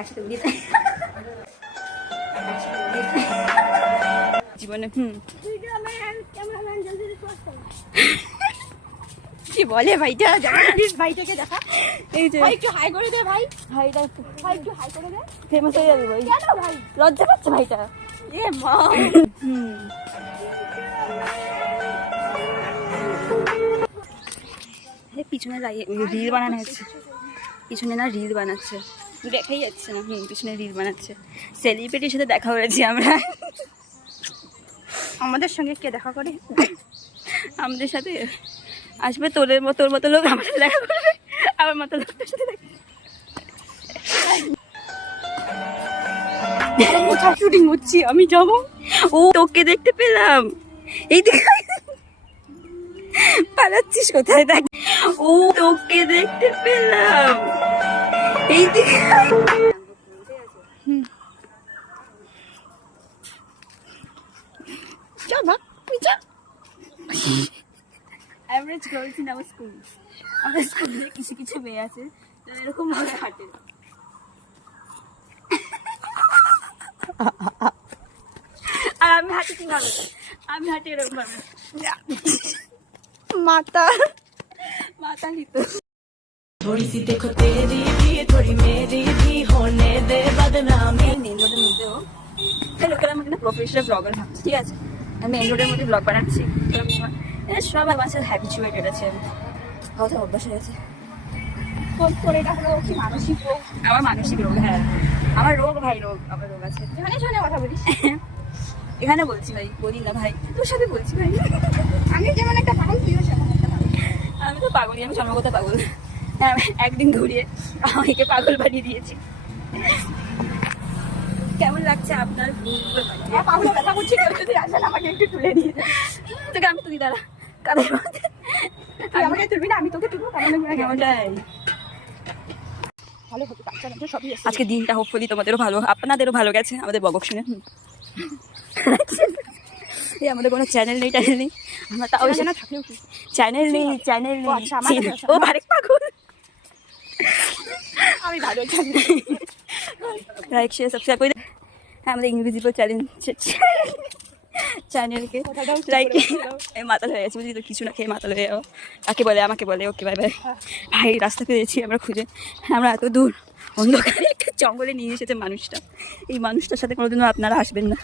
একসাথে উড়িয়ে জীবনে কি বলে ভাইটা জানিস? ভাইটাকে দেখা, এই যে একটু হাই করে দে ভাই, ভাইটা একটু হাই করে দে, ফেমাস হয়ে যাবে ভাই। কেন ভাই লজ্জা পাচ্ছে ভাইটা? এ মা পিছনে রিল বানানো হচ্ছে, পিছনে না রিল বানাচ্ছে, দেখাই যাচ্ছে না। পিছনে রিল বানাচ্ছে। সেলিব্রিটির সাথে দেখা হয়েছি আমরা। আমাদের সঙ্গে কে দেখা করে? আমাদের সাথে আসবে তোর মতো লোক আমার সাথে দেখা করবে, আমার মতো লোক তোর সাথে দেখা। কোথায় শুটিং হচ্ছি আমি যাবো? ও তোকে দেখতে পেলাম, এই পালাচ্ছিস কোথায়? দেখ, ও তোকে দেখতে পেলাম, এই দিকে। Average girls in our school. আমার স্কুলে কিছু কিছু মেয়ে আছে যারা এরকম ভাবে হাঁটে। আর আমি হাঁটি কিভাবে? আমি হাঁটি এরকম ভাবে, মাতা নিত। थोड़ी सी देखो तेरी भी थोड़ी मेरी भी होने दे बदनामी। মেন রোডের মধ্যেও লোকেরা আমাকে না প্রফেশনাল ব্লগার ভাবছে, ঠিক আছে? আমি মেন রোডের মধ্যে ব্লগ বানাচ্ছি, সব আমার সাথে হ্যাবিচুয়েটেড আছে, কথা অভ্যাস হয়ে গেছে। এটা হলো কি মানসিক রোগ? আমার মানসিক রোগ, হ্যাঁ আমার রোগ ভাই, রোগ আমার রোগ আছে। যেখানে কথা বলিস এখানে বলছি ভাই, বলি না ভাই, তোর সাথে বলছি ভাই। আমি যেমন একটা পাগল, তুইও সেমন একটা পাগল। আমি তো পাগলই, আমি জন্মগত পাগল। একদিন ঘুরিয়ে আমাকে পাগল বানিয়ে দিয়েছি। কেমন লাগছে আপনার? পাগল ব্যথা করছি, কেউ যদি আসেন আমাকে একটু তুলে দিয়ে তোকে আমি তুলি, দাঁড়া কাদের মধ্যে আমাকে তুলবি না, আমি তোকে তুলবো। কেমনটাই ভালো হতো, সবই আজকে দিনটা হোপফুলি তোমাদেরও ভালো, আপনাদেরও ভালো গেছে। আমাদের বকবক শুনে এই আমাদের কোনো চ্যানেল নেই, আমরা তাও চ্যানেল নেই। ও আরেক পাগল, আমি ভালো লাইক শেয়ার সাবস্ক্রাইব করে। হ্যাঁ, আমাদের ইনভিজিবল চ্যানেলকে লাইক। মাতাল হয়ে গেছে বুঝলি তো, কিছু না খেয়ে মাতাল হয়ে যাও। কাকে বলে? আমাকে বলে। ওকে বাই বাই ভাই। রাস্তা পেয়েছি আমরা খুঁজে, আমরা এত দূর অন্ধকারে একটা জঙ্গলে নিয়ে এসেছে মানুষটা। এই মানুষটার সাথে কোনোদিনও আপনারা আসবেন না।